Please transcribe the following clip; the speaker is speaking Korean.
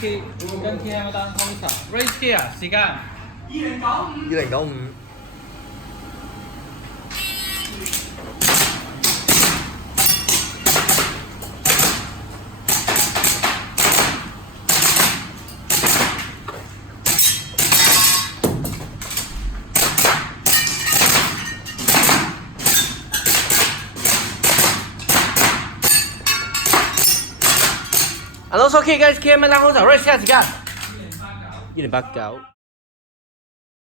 K 跟 KM 單空手 race gear 時間2095。Hello，OK，guys，KM 單空手 race gear 時間1089。